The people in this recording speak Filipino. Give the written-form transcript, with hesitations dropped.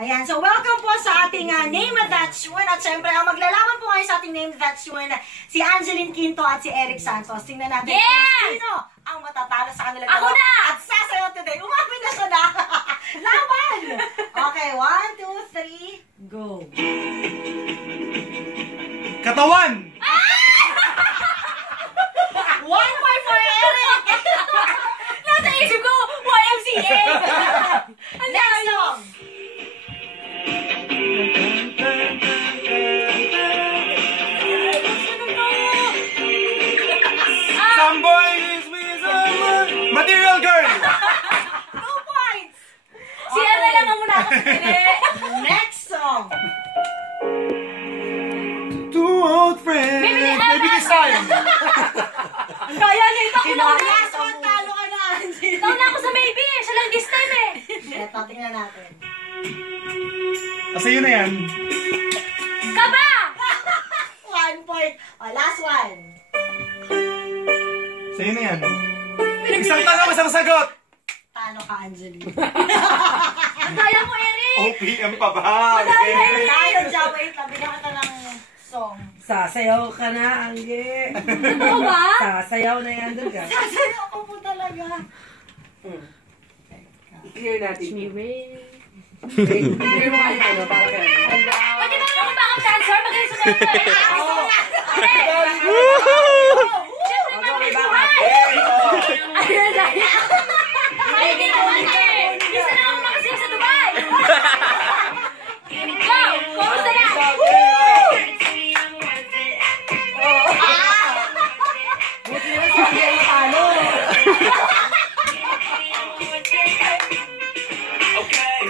Ayan, so welcome po sa ating Name That Tune. At syempre, ang maglalaban po ngayon sa ating Name That Tune, si Angeline Quinto at si Eric Santos. Tingnan natin kung sino ang matatalo sa kanila. Ako na! At sasayaw today. Umamin na siya na. Laban! Okay, 1, 2, 3, go. Katawan! 1 point for Eric! Nasa isip ko, YMCA! Next song! Some boy is with someone. Material Girl! 2 points! Siya na lang ang muna ako sa pili. Next song! Two old friends. Maybe this time. Kaya nito ko na. Last one, talo ka na, Angeline. Taon na ako sa maybe. Siya lang this time eh. Ito, tingnan natin. Kasi yun na yan. Kaba! 1 point. Oh, last one. Sa'yo na yan. Isang tanong, isang sagot. Talo ka, Angeline. Ang kaya mo, Eric. OPM pa ba? Tayo dyan, wait lang. Bigyan kita ng song. Sasayaw ka na, Angge. Ano ba? Sasayaw na yan doon ka. Sasayaw ko po talaga. I-clear natin. Anyway. I-clear mo kayo ano, para kayo. Pwede ba naman backup dancer? Magaling sa mga ito eh. Oo. Siyempre, mabilis buhay. Ayun na. Ay, hindi naman eh. Isa na ako makasiya sa Dubai. Go! Kumusta na? Buti naman si Angge ang talo. Okay.